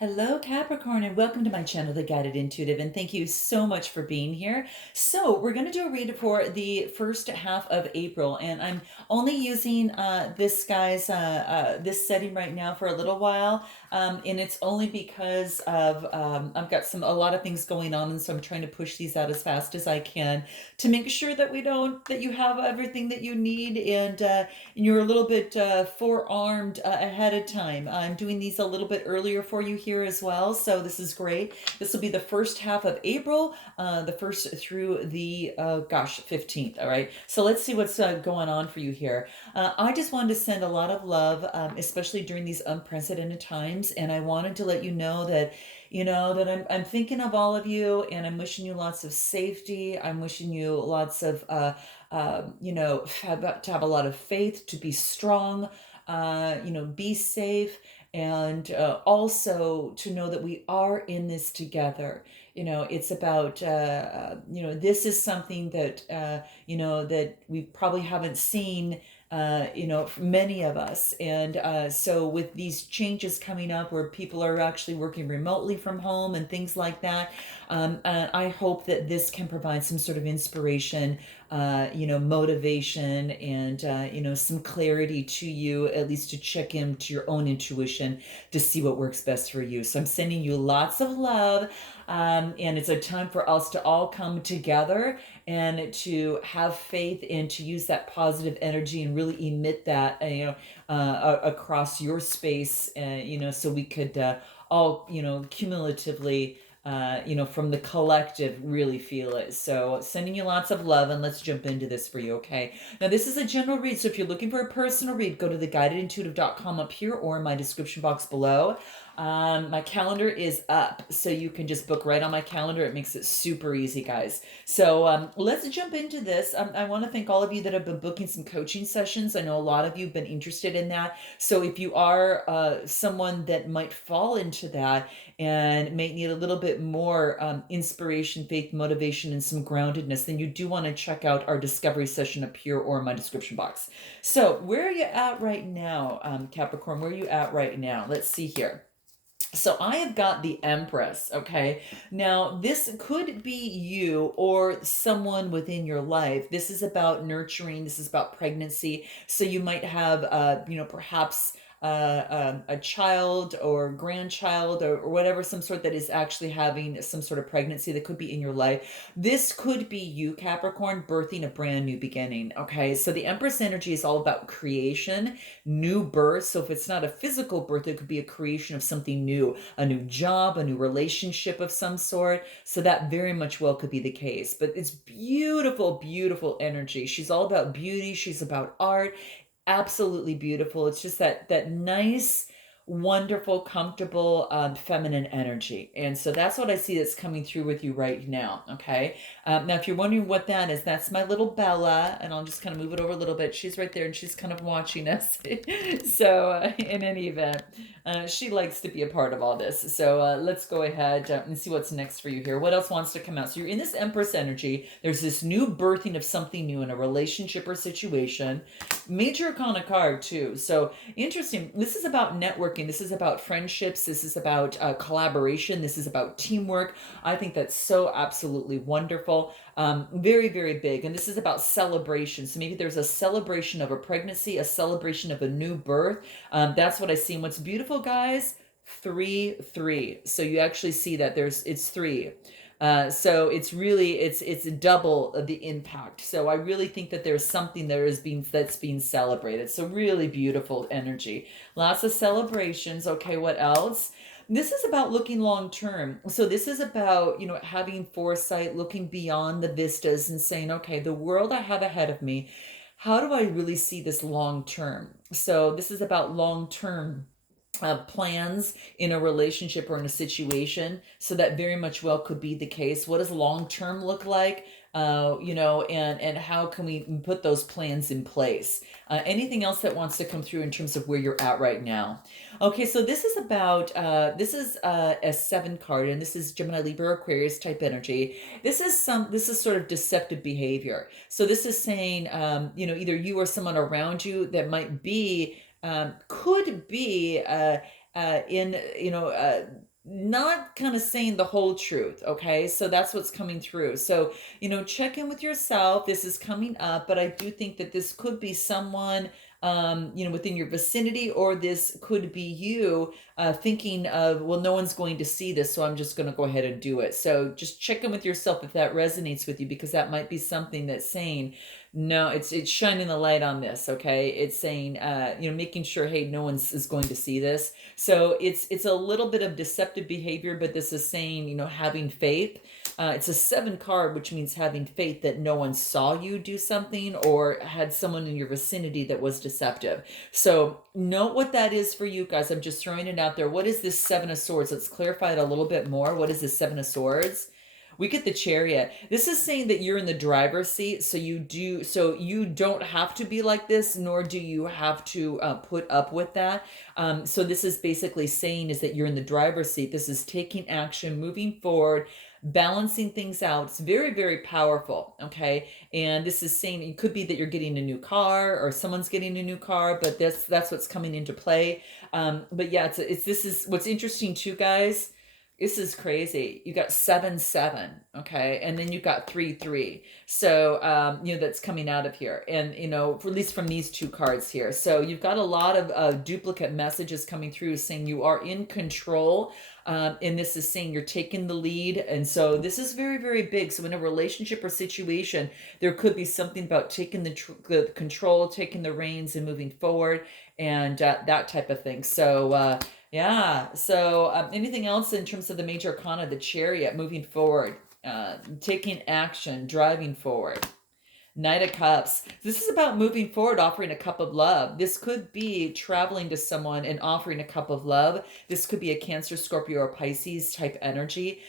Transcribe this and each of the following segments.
Hello, Capricorn, and welcome to my channel, The Guided Intuitive, and thank you so much for being here. So we're going to do a read for the first half of April, and I'm only using this setting right now for a little while, and it's only because of I've got a lot of things going on, and so I'm trying to push these out as fast as I can to make sure that you have everything that you need, and you're a little bit forearmed ahead of time. I'm doing these a little bit earlier for you here as well, so this is great. This will be the first half of April, the first through the 15th. All right, so let's see what's going on for you here. I just wanted to send a lot of love, especially during these unprecedented times, and I wanted to let you know that I'm thinking of all of you, and I'm wishing you lots of safety. I'm wishing you lots of to have a lot of faith, to be strong, be safe, and also to know that we are in this together. It's about, this is something that, that we probably haven't seen, for many of us. And so with these changes coming up where people are actually working remotely from home and things like that, I hope that this can provide some sort of inspiration, motivation, and, some clarity to you, at least to check into your own intuition to see what works best for you. So I'm sending you lots of love. And it's a time for us to all come together and to have faith and to use that positive energy and really emit that, across your space, so we could all, cumulatively, from the collective, really feel it. So sending you lots of love, and let's jump into this for you, okay? Now, this is a general read, so if you're looking for a personal read, go to theguidedintuitive.com up here or in my description box below. My calendar is up, so you can just book right on my calendar. It makes it super easy, guys. So let's jump into this. I want to thank all of you that have been booking some coaching sessions. I know a lot of you have been interested in that. So if you are someone that might fall into that and may need a little bit more inspiration, faith, motivation, and some groundedness, then you do want to check out our discovery session up here or in my description box. So where are you at right now, Capricorn? Where are you at right now? Let's see here. So I have got the Empress, okay? Now, this could be you or someone within your life. This is about nurturing, this is about pregnancy. So you might have, perhaps a child or grandchild or whatever, some sort that is actually having some sort of pregnancy that could be in your life. This could be you, Capricorn, birthing a brand new beginning, okay? So the Empress energy is all about creation, new birth. So if it's not a physical birth, it could be a creation of something new, a new job, a new relationship of some sort. So that very much well could be the case. But it's beautiful, beautiful energy. She's all about beauty. She's about art. Absolutely beautiful. It's just that nice, wonderful, comfortable, feminine energy. And so that's what I see that's coming through with you right now. Okay. Now, if you're wondering what that is, that's my little Bella, and I'll just kind of move it over a little bit. She's right there, and she's kind of watching us. So, in any event, she likes to be a part of all this. So, let's go ahead and see what's next for you here. What else wants to come out? So, you're in this Empress energy. There's this new birthing of something new in a relationship or situation. Major Arcana card, too. So, interesting. This is about networking. This is about friendships. This is about collaboration. This is about teamwork. I think that's so absolutely wonderful. Very, very big. And this is about celebration. So maybe there's a celebration of a pregnancy, a celebration of a new birth. That's what I see. And what's beautiful, guys, 3, 3. So you actually see that it's 3. So it's double the impact. So I really think that there's something that's being celebrated. So really beautiful energy. Lots of celebrations. Okay, what else? This is about looking long term. So this is about, having foresight, looking beyond the vistas and saying, okay, the world I have ahead of me, how do I really see this long term? So this is about long term plans in a relationship or in a situation. So that very much well could be the case. What does long term look like? And how can we put those plans in place? Anything else that wants to come through in terms of where you're at right now? Okay, so this is about a 7 card, and this is Gemini, Libra, Aquarius type energy. This is sort of deceptive behavior. So this is saying, either you or someone around you that might be could be in not kind of saying the whole truth. Okay, so that's what's coming through. So check in with yourself. This is coming up, but I do think that this could be someone within your vicinity, or this could be you thinking of, well, no one's going to see this, so I'm just going to go ahead and do it. So just check in with yourself if that resonates with you, because that might be something that's saying, no, it's shining the light on this. Okay, it's saying, making sure, hey, no one's is going to see this. So it's a little bit of deceptive behavior, but this is saying, having faith. It's a 7 card, which means having faith that no one saw you do something or had someone in your vicinity that was deceptive. So note what that is for you guys. I'm just throwing it out there. What is this 7 of Swords? Let's clarify it a little bit more. What is this 7 of Swords? We get the Chariot. This is saying that you're in the driver's seat, so you don't have to be like this, nor do you have to put up with that. So this is basically saying is that you're in the driver's seat. This is taking action, moving forward, balancing things out. It's very, very powerful. Okay, and this is saying it could be that you're getting a new car, or someone's getting a new car, but that's what's coming into play. But yeah, it's this is what's interesting too, guys. This is crazy. You got 7-7, okay, and then you got 3-3. So that's coming out of here, and at least from these 2 cards here. So you've got a lot of duplicate messages coming through saying you are in control, and this is saying you're taking the lead, and so this is very, very big. So in a relationship or situation, there could be something about taking the control, taking the reins, and moving forward, and that type of thing. So. Yeah. So, anything else in terms of the major arcana, the Chariot, moving forward, taking action, driving forward? Knight of Cups. This is about moving forward, offering a cup of love. This could be traveling to someone and offering a cup of love. This could be a Cancer, Scorpio, or Pisces type energy.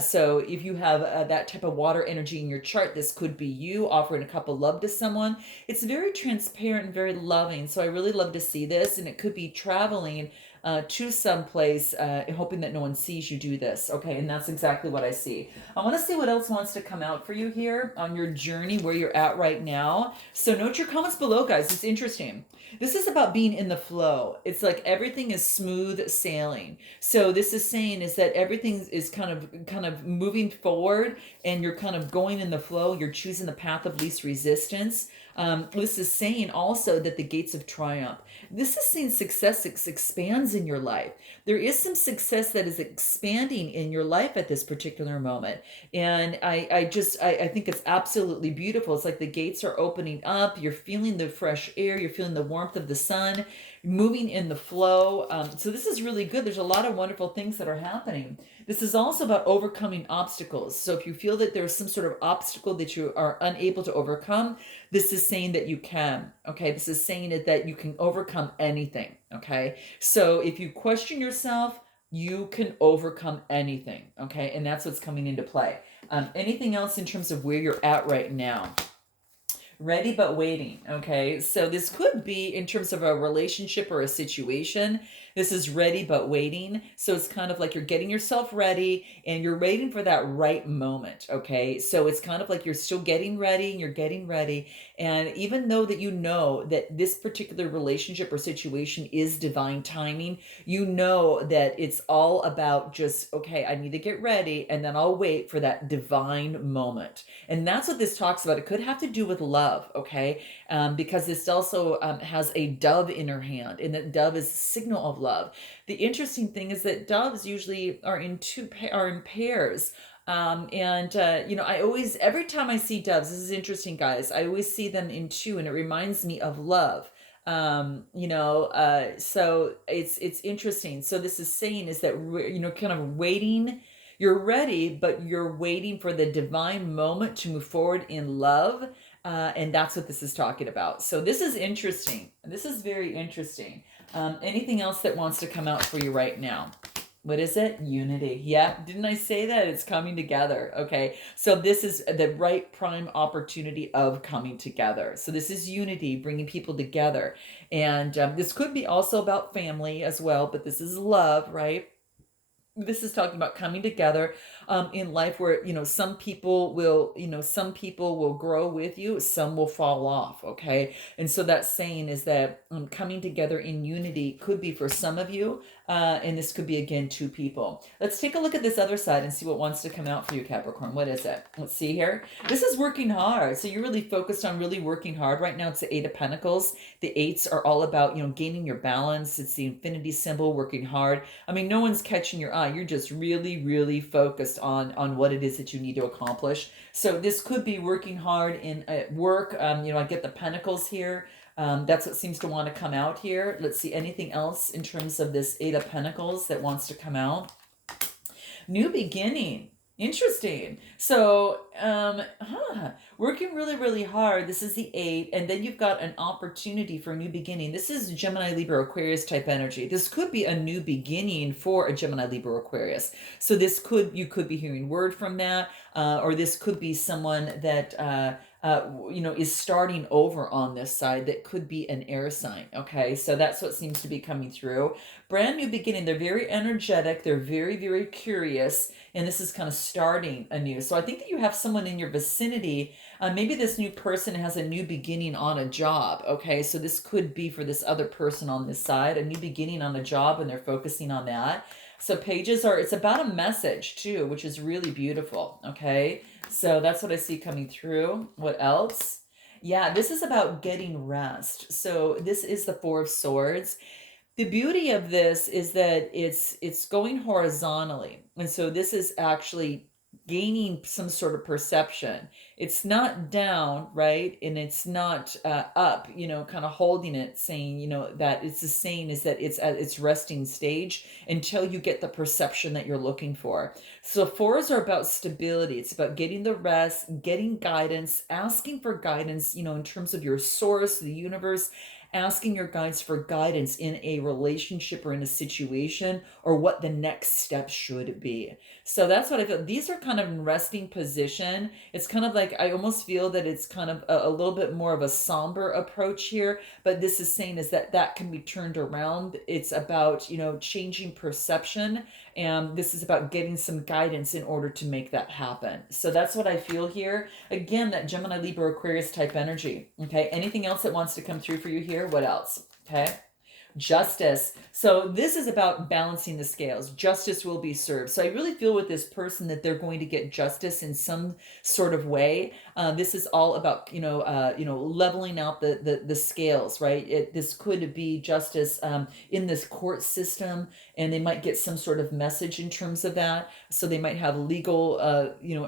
So if you have that type of water energy in your chart, this could be you offering a cup of love to someone. It's very transparent and very loving. So I really love to see this. And it could be traveling to some place, hoping that no one sees you do this. Okay, and that's exactly what I see. I want to see what else wants to come out for you here on your journey, where you're at right now. So note your comments below, guys. It's interesting. This is about being in the flow. It's like everything is smooth sailing. So this is saying is that everything is kind of moving forward, and you're kind of going in the flow. You're choosing the path of least resistance. This is saying also that the gates of triumph. This is saying success expands in your life. There is some success that is expanding in your life at this particular moment. And I think it's absolutely beautiful. It's like the gates are opening up. You're feeling the fresh air. You're feeling the warmth of the sun, moving in the flow. So this is really good. There's a lot of wonderful things that are happening. This is also about overcoming obstacles. So if you feel that there's some sort of obstacle that you are unable to overcome, this is saying that you can. Okay, this is saying that you can overcome anything. Okay, so if you question yourself, you can overcome anything. Okay, and that's what's coming into play. Anything else in terms of where you're at right now? Ready but waiting. Okay, so this could be in terms of a relationship or a situation. This is ready but waiting. So it's kind of like you're getting yourself ready, and you're waiting for that right moment. Okay, so it's kind of like you're still getting ready, and you're getting ready. And even though that you know that this particular relationship or situation is divine timing, you know that it's all about just, okay, I need to get ready, and then I'll wait for that divine moment. And that's what this talks about. It could have to do with love, okay? Because this also has a dove in her hand, and that dove is a signal of love. The interesting thing is that doves usually are in pairs. I always, every time I see doves, this is interesting, guys, I always see them in 2, and it reminds me of love. So it's interesting. So this is saying is that, kind of waiting. You're ready, but you're waiting for the divine moment to move forward in love. And that's what this is talking about. So this is interesting. This is very interesting. Anything else that wants to come out for you right now? What is it? Unity. Yeah, didn't I say that? It's coming together. Okay, so this is the right prime opportunity of coming together. So this is unity, bringing people together. And this could be also about family as well, but this is love, right? This is talking about coming together in life, where some people will grow with you, some will fall off. Okay, and so that's saying is that coming together in unity could be for some of you, And this could be, again, two people. Let's take a look at this other side and see what wants to come out for you, Capricorn. What is it? Let's see here. This is working hard. So you're really focused on really working hard right now. It's the Eight of Pentacles. The eights are all about, gaining your balance. It's the infinity symbol, working hard. I mean, no one's catching your eye. You're just really, really focused on what it is that you need to accomplish. So this could be working hard in work. I get the Pentacles here. That's what seems to want to come out here. Let's see, anything else in terms of this Eight of Pentacles that wants to come out? New beginning. Interesting. So, working really, really hard. This is the eight, and then you've got an opportunity for a new beginning. This is Gemini, Libra, Aquarius type energy. This could be a new beginning for a Gemini, Libra, Aquarius. So you could be hearing word from that, or this could be someone that is starting over on this side. That could be an air sign. Okay, so that's what seems to be coming through. Brand new beginning. They're very energetic. They're very, very curious. And this is kind of starting anew. So I think that you have someone in your vicinity. Maybe this new person has a new beginning on a job. Okay, so this could be for this other person on this side, a new beginning on a job, and they're focusing on that. So it's about a message too, which is really beautiful. Okay, so that's what I see coming through. What else? Yeah, this is about getting rest. So this is the Four of Swords. The beauty of this is that it's going horizontally. And so this is actually gaining some sort of perception. It's not down, right? And it's not up, kind of holding it, saying, that it's the same, is that it's at its resting stage until you get the perception that you're looking for. So fours are about stability. It's about getting the rest, getting guidance, asking for guidance, in terms of your source, the universe, asking your guides for guidance in a relationship or in a situation, or what the next step should be. So that's what I feel. These are kind of in resting position. It's kind of like, I almost feel that it's kind of a little bit more of a somber approach here, but this is saying is that can be turned around. It's about, changing perception, and this is about getting some guidance in order to make that happen. So that's what I feel here. Again, that Gemini, Libra, Aquarius type energy. Okay, anything else that wants to come through for you here? What else? Okay. Justice. So this is about balancing the scales. Justice will be served. So I really feel with this person that they're going to get justice in some sort of way. This is all about leveling out the scales, right? This could be justice in this court system, and they might get some sort of message in terms of that. So they might have legal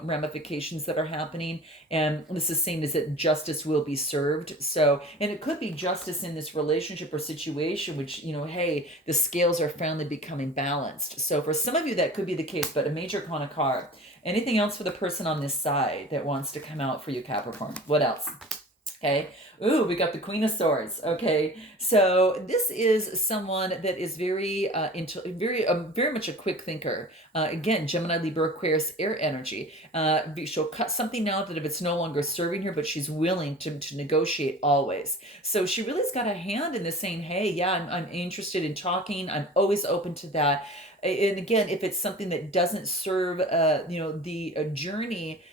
ramifications that are happening, and this is saying is that justice will be served. So, and it could be justice in this relationship or situation, which, hey, the scales are finally becoming balanced. So for some of you, that could be the case, but a major kind of card. Anything else for the person on this side that wants to come out for you, Capricorn? What else? Okay. Ooh, we got the Queen of Swords. Okay. So this is someone that is very very much a quick thinker. Again, Gemini, Libra, Aquarius, air energy. She'll cut something out that if it's no longer serving her, but she's willing to negotiate always. So she really has got a hand in this, saying, hey, yeah, I'm interested in talking. I'm always open to that. And again, if it's something that doesn't serve, the journey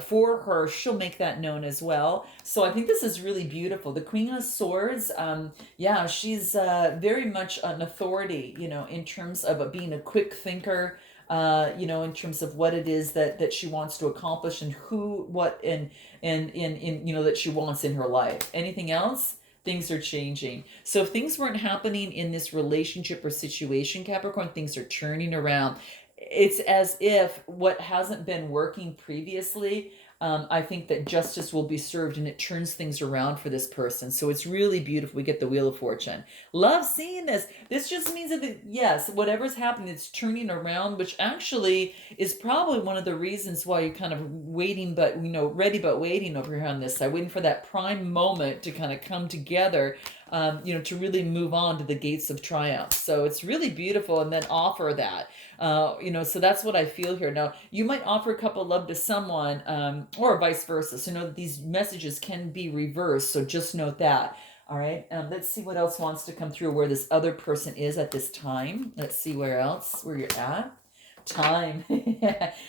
for her, she'll make that known as well. So I think this is really beautiful. The Queen of Swords, she's very much an authority, in terms of being a quick thinker, in terms of what it is that she wants to accomplish, and who, what, and that she wants in her life. Anything else? Things are changing. So if things weren't happening in this relationship or situation, Capricorn, things are turning around. It's as if what hasn't been working previously, I think that justice will be served, and it turns things around for this person. So it's really beautiful. We get the Wheel of Fortune. Love seeing this. This just means that, yes, whatever's happening, it's turning around, which actually is probably one of the reasons why you're kind of waiting, but, ready but waiting over here on this side, waiting for that prime moment to kind of come together, to really move on to the gates of triumph. So it's really beautiful, and then offer that. So that's what I feel here. Now, you might offer a cup of love to someone, or vice versa. So know that these messages can be reversed. So just note that. All right. Let's see what else wants to come through, where this other person is at this time. Let's see where you're at. Time.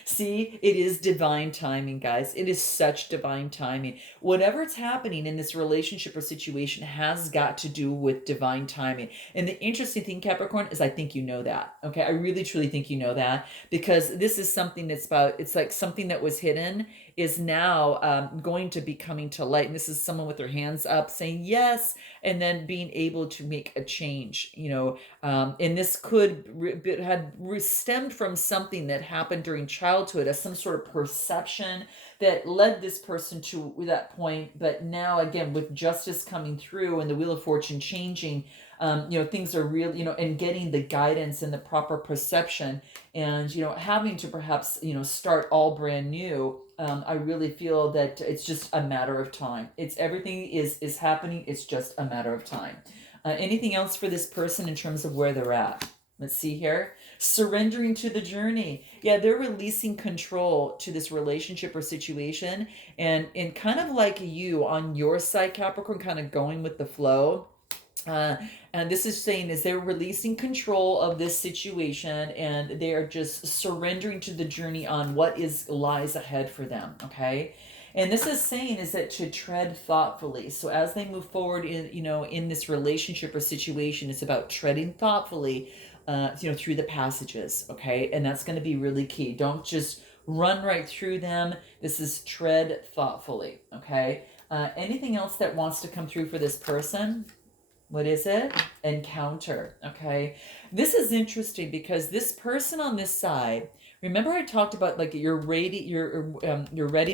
See, it is divine timing, guys. It is such divine timing. Whatever's happening in this relationship or situation has got to do with divine timing. And the interesting thing, Capricorn, is I think you know that. Okay. I really truly think you know that, because this is something that's about, it's like something that was hidden is now going to be coming to light. And this is someone with their hands up saying yes, and then being able to make a change, and this could had stemmed from something that happened during childhood, as some sort of perception that led this person to that point. But now, again, with justice coming through and the wheel of fortune changing, things are really, and getting the guidance and the proper perception, and having to perhaps start all brand new. I really feel that it's just a matter of time. It's everything is happening. It's just a matter of time. Anything else for this person in terms of where they're at? Let's see here. Surrendering to the journey. Yeah, they're releasing control to this relationship or situation, and kind of like you on your side, Capricorn, kind of going with the flow. Uh, and this is saying is they're releasing control of this situation, and they are just surrendering to the journey on what is lies ahead for them. Okay. And this is saying is that to tread thoughtfully. So as they move forward in this relationship or situation, it's about treading thoughtfully, through the passages. Okay. And that's going to be really key. Don't just run right through them. This is tread thoughtfully. Okay. Anything else that wants to come through for this person? What is it? Encounter. Okay. This is interesting because this person on this side, remember I talked about like you're ready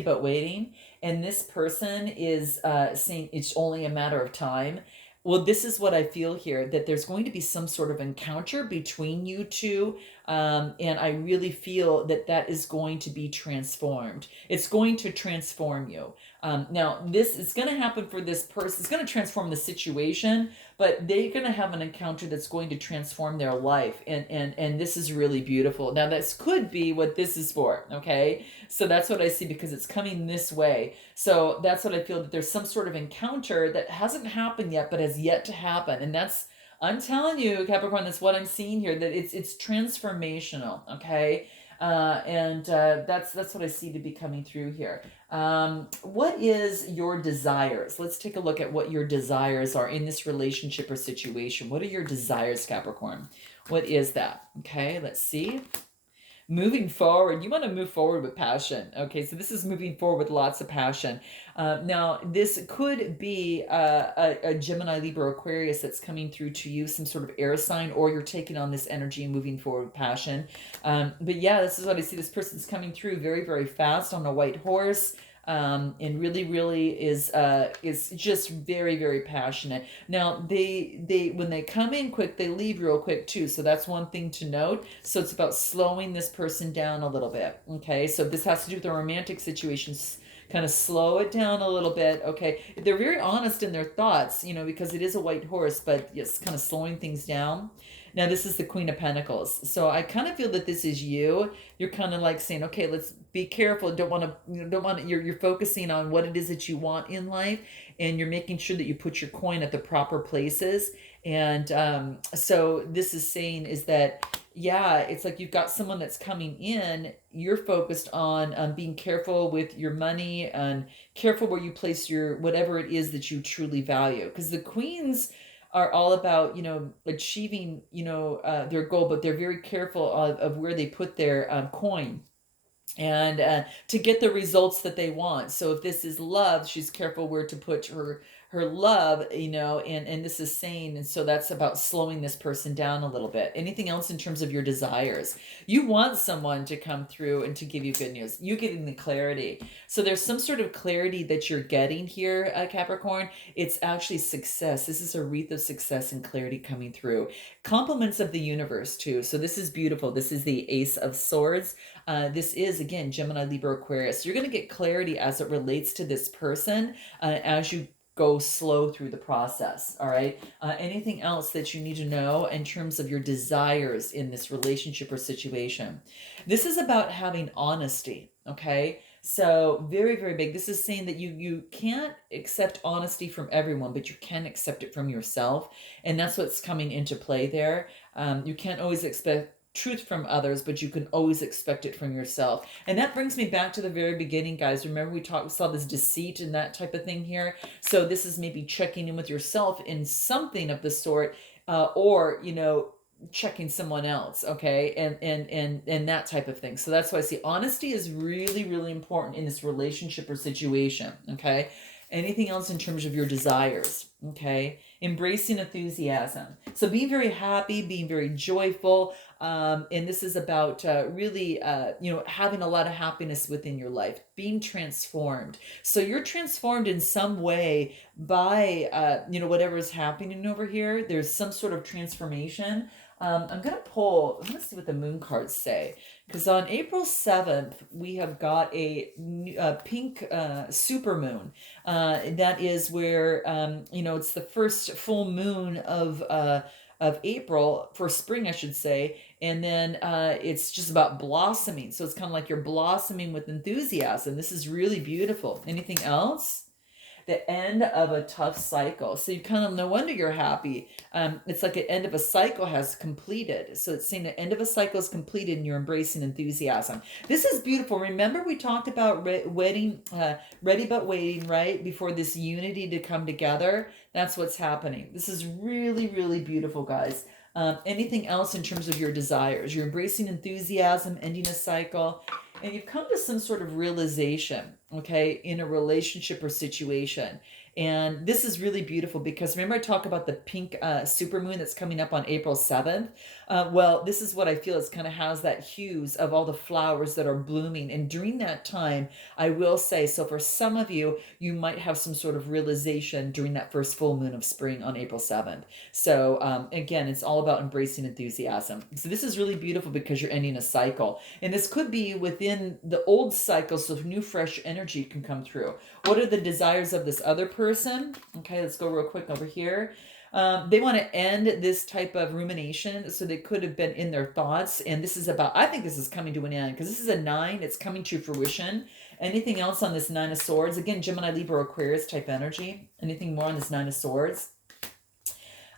but waiting, and this person is saying it's only a matter of time. Well, this is what I feel here, that there's going to be some sort of encounter between you two. And I really feel that that is going to be transformed. It's going to transform you. Now, this is going to happen for this person. It's going to transform the situation, but they're going to have an encounter that's going to transform their life. And this is really beautiful. Now, this could be what this is for. Okay. So that's what I see, because it's coming this way. So that's what I feel, that there's some sort of encounter that hasn't happened yet, but has yet to happen. And that's, I'm telling you, Capricorn, that's what I'm seeing here, that it's transformational. Okay. And that's what I see to be coming through here. What is your desires? Let's take a look at what your desires are in this relationship or situation. What are your desires, Capricorn? What is that? Okay, let's see. Moving forward, you want to move forward with passion. Okay, so this is moving forward with lots of passion. Now, this could be a Gemini, Libra, Aquarius that's coming through to you, some sort of air sign, or you're taking on this energy and moving forward with passion. But yeah, this is what I see. This person's coming through very, very fast on a white horse. And really is just very, very passionate. Now they when they come in quick, they leave real quick too. So that's one thing to note. So it's about slowing this person down a little bit. Okay, so this has to do with the romantic situations. Kind of slow it down a little bit. Okay, they're very honest in their thoughts, because it is a white horse, but yes, kind of slowing things down. Now this is the Queen of Pentacles. So I kind of feel that this is you. You're kind of like saying, okay, let's be careful. You're focusing on what it is that you want in life, and you're making sure that you put your coin at the proper places. And so this is saying is that, yeah, it's like you've got someone that's coming in. You're focused on being careful with your money and careful where you place your whatever it is that you truly value. Because the queens are all about achieving their goal, but they're very careful of where they put their coin, and to get the results that they want. So if this is love, she's careful where to put her love, and this is saying, and so that's about slowing this person down a little bit. Anything else in terms of your desires? You want someone to come through and to give you good news. You getting the clarity. So there's some sort of clarity that you're getting here, Capricorn. It's actually success. This is a wreath of success and clarity coming through. Compliments of the universe too. So this is beautiful. This is the Ace of Swords. This is, again, Gemini, Libra, Aquarius. You're going to get clarity as it relates to this person as you go slow through the process. All right. Anything else that you need to know in terms of your desires in this relationship or situation? This is about having honesty. Okay. So very, very big. This is saying that you can't accept honesty from everyone, but you can accept it from yourself. And that's what's coming into play there. You can't always expect truth from others, but you can always expect it from yourself. And that brings me back to the very beginning, guys. Remember we saw this deceit and that type of thing here. So this is maybe checking in with yourself in something of the sort, or checking someone else, okay, and that type of thing. So that's why I see honesty is really, really important in this relationship or situation, okay. Anything else in terms of your desires, okay? Embracing enthusiasm. So being very happy, being very joyful, and this is about really, having a lot of happiness within your life, being transformed. So you're transformed in some way by, whatever is happening over here. There's some sort of transformation. I'm going to see what the moon cards say. Because on April 7th, we have got a pink super moon. That is where, it's the first full moon of April, for spring, I should say. And then it's just about blossoming. So it's kind of like you're blossoming with enthusiasm. This is really beautiful. Anything else? The end of a tough cycle. So you kind of, no wonder you're happy. It's like the end of a cycle has completed. So it's saying the end of a cycle is completed and you're embracing enthusiasm. This is beautiful. Remember we talked about ready but waiting, right? Before this unity to come together. That's what's happening. This is really, really beautiful, guys. Anything else in terms of your desires? You're embracing enthusiasm, ending a cycle, and you've come to some sort of realization, okay, in a relationship or situation. And this is really beautiful because remember I talk about the pink supermoon that's coming up on April 7th? Well, this is what I feel is kind of has that hues of all the flowers that are blooming. And during that time, I will say, so for some of you, you might have some sort of realization during that first full moon of spring on April 7th. So again, it's all about embracing enthusiasm. So this is really beautiful because you're ending a cycle. And this could be within the old cycle, so new, fresh energy can come through. What are the desires of this other person? Okay, let's go real quick over here. They want to end this type of rumination. So they could have been in their thoughts. And this is about, I think this is coming to an end because this is a 9. It's coming to fruition. Anything else on this 9 of Swords? Again, Gemini, Libra, Aquarius type energy. Anything more on this 9 of Swords?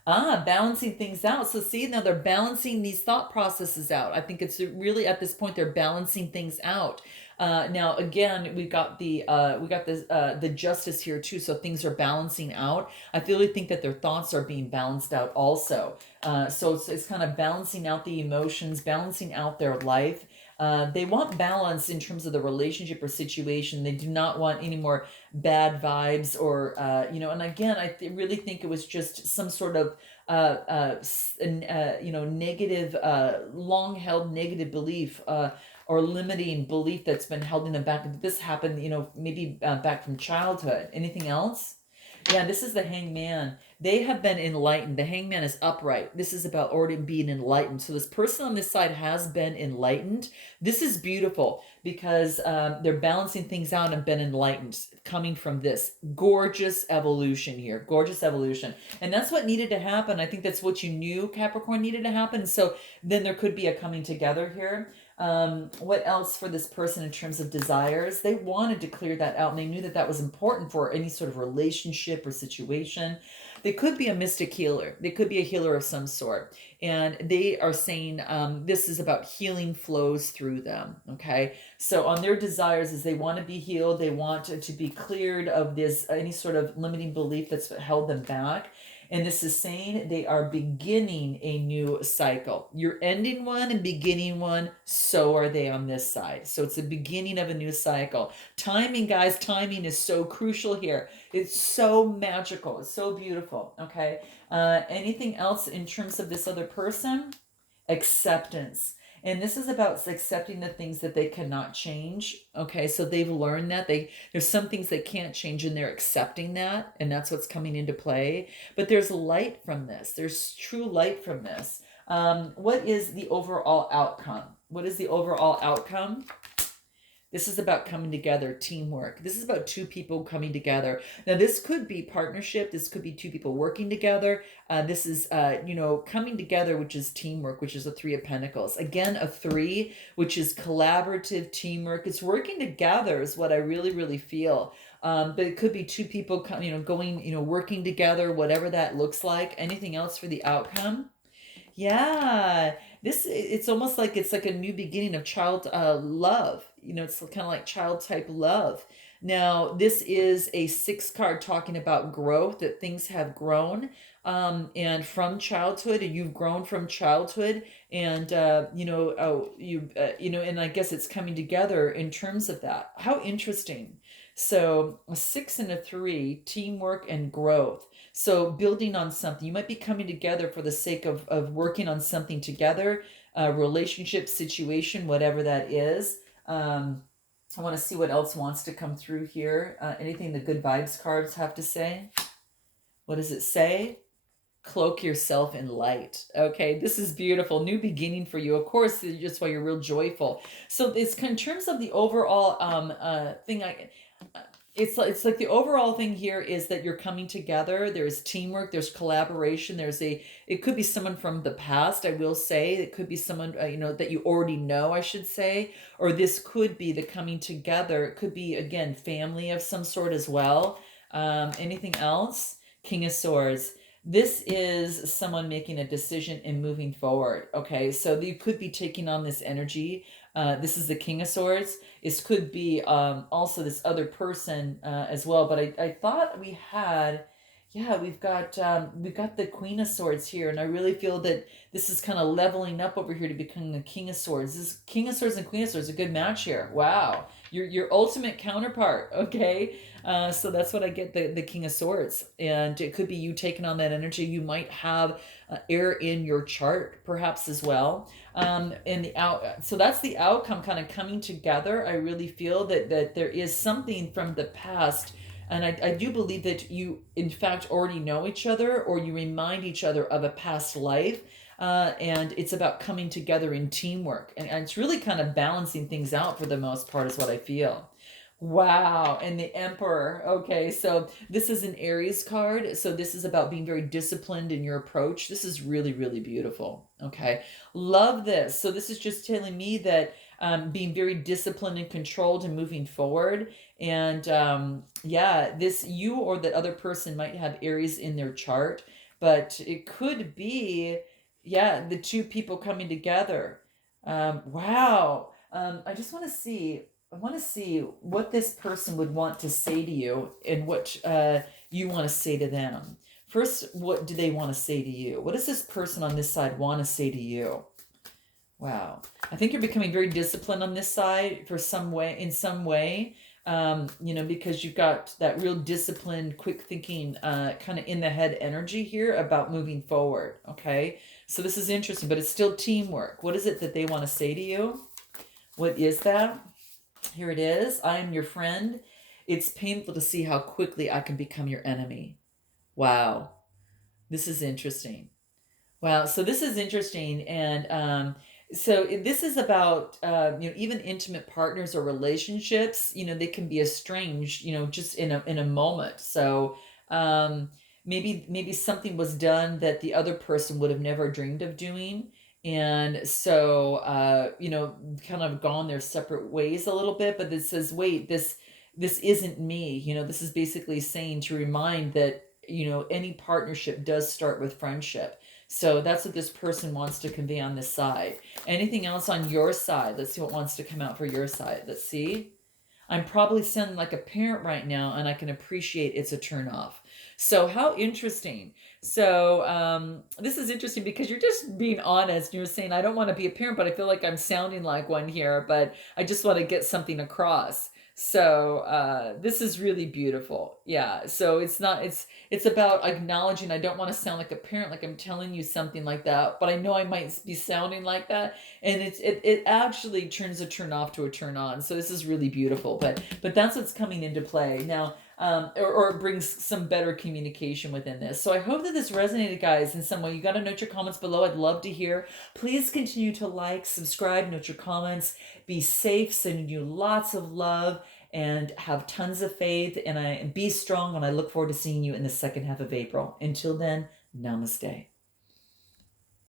Balancing things out. So see, now they're balancing these thought processes out. I think it's really at this point they're balancing things out. Now again, we got the justice here too. So things are balancing out. I really think that their thoughts are being balanced out also. So it's kind of balancing out the emotions, balancing out their life. They want balance in terms of the relationship or situation. They do not want any more bad vibes or, and again, really think it was just some sort of, negative, long held negative belief, or limiting belief that's been held in them back. This happened, maybe back from childhood. Anything else? Yeah, this is the hangman. They have been enlightened. The hangman is upright. This is about already being enlightened. So this person on this side has been enlightened. This is beautiful because they're balancing things out and been enlightened coming from this. Gorgeous evolution here. Gorgeous evolution. And that's what needed to happen. I think that's what you knew, Capricorn, needed to happen. So then there could be a coming together here. What else for this person in terms of desires? They wanted to clear that out and they knew that that was important for any sort of relationship or situation. They could be a mystic healer. They could be a healer of some sort. And they are saying this is about healing flows through them. Okay. So on their desires is they want to be healed. They want to be cleared of this, any sort of limiting belief that's held them back. And this is saying they are beginning a new cycle. You're ending one and beginning one. So are they on this side. So it's the beginning of a new cycle. Timing, guys, timing is so crucial here. It's so magical. It's so beautiful. Okay. Anything else in terms of this other person? Acceptance. And this is about accepting the things that they cannot change. Okay, so they've learned that there's some things they can't change and they're accepting that, and that's what's coming into play. But there's light from this. There's true light from this. What is the overall outcome? What is the overall outcome? This is about coming together, teamwork. This is about two people coming together. Now, this could be partnership. This could be two people working together. This is, coming together, which is teamwork, which is a 3 of Pentacles. Again, a 3, which is collaborative teamwork. It's working together is what I really, really feel. But it could be two people, going, working together, whatever that looks like. Anything else for the outcome? Yeah. it's almost like it's like a new beginning of child love. It's kind of like child type love. Now, this is a six card talking about growth, that things have grown, and from childhood, and you've grown from childhood, and and I guess it's coming together in terms of that. How interesting. So a 6 and a 3, teamwork and growth. So building on something, you might be coming together for the sake of working on something together, a relationship, situation, whatever that is. I want to see what else wants to come through here. Anything the good vibes cards have to say? What does it say? Cloak yourself in light. Okay, this is beautiful. New beginning for you. Of course, just why you're real joyful. So it's in terms of the overall thing. It's like the overall thing here is that you're coming together. There's teamwork. There's collaboration. It could be someone from the past. I will say it could be someone that you already know, I should say, or this could be the coming together. It could be, again, family of some sort as well. Anything else? King of Swords. This is someone making a decision and moving forward. Okay, so you could be taking on this energy. This is the King of Swords. This could be also this other person as well. But I thought we had, yeah, we've got the Queen of Swords here, and I really feel that this is kind of leveling up over here to becoming the King of Swords. This King of Swords and Queen of Swords, a good match here. Wow, your ultimate counterpart. Okay, so that's what I get, the King of Swords, and it could be you taking on that energy. You might have air in your chart, perhaps as well. So that's the outcome kind of coming together. I really feel that there is something from the past. And I do believe that you, in fact, already know each other, or you remind each other of a past life. And it's about coming together in teamwork. And it's really kind of balancing things out for the most part, is what I feel. Wow. And the Emperor. Okay. So this is an Aries card. So this is about being very disciplined in your approach. This is really, really beautiful. Okay. Love this. So this is just telling me that being very disciplined and controlled and moving forward. And yeah, this, you or the other person might have Aries in their chart, but it could be, yeah, the two people coming together. Wow. I just want to see. I want to see what this person would want to say to you, and what you want to say to them. First, what do they want to say to you? What does this person on this side want to say to you? Wow. I think you're becoming very disciplined on this side for some way, in some way, because you've got that real disciplined, quick thinking, kind of in the head energy here about moving forward. Okay. So this is interesting, but it's still teamwork. What is it that they want to say to you? What is that? Here it is. I am your friend. It's painful to see how quickly I can become your enemy. Wow. This is interesting. Wow. So this is interesting. And this is about, even intimate partners or relationships, they can be estranged, just in a moment. So maybe something was done that the other person would have never dreamed of doing. And so, kind of gone their separate ways a little bit, but this says, wait, this isn't me. This is basically saying, to remind that, any partnership does start with friendship. So that's what this person wants to convey on this side. Anything else on your side? Let's see what wants to come out for your side. Let's see. I'm probably sounding like a parent right now, and I can appreciate it's a turn off. So how interesting. So this is interesting because you're just being honest. You're saying, I don't want to be a parent, but I feel like I'm sounding like one here, but I just want to get something across. So this is really beautiful. Yeah. So it's about acknowledging, I don't want to sound like a parent, like I'm telling you something like that, but I know I might be sounding like that. And it actually turns a turn off to a turn on. So this is really beautiful, but that's what's coming into play now. Or it brings some better communication within this. So I hope that this resonated, guys, in some way. You got to note your comments below. I'd love to hear. Please continue to like, subscribe, note your comments. Be safe. Sending you lots of love, and have tons of faith. And be strong. And I look forward to seeing you in the second half of April. Until then, namaste.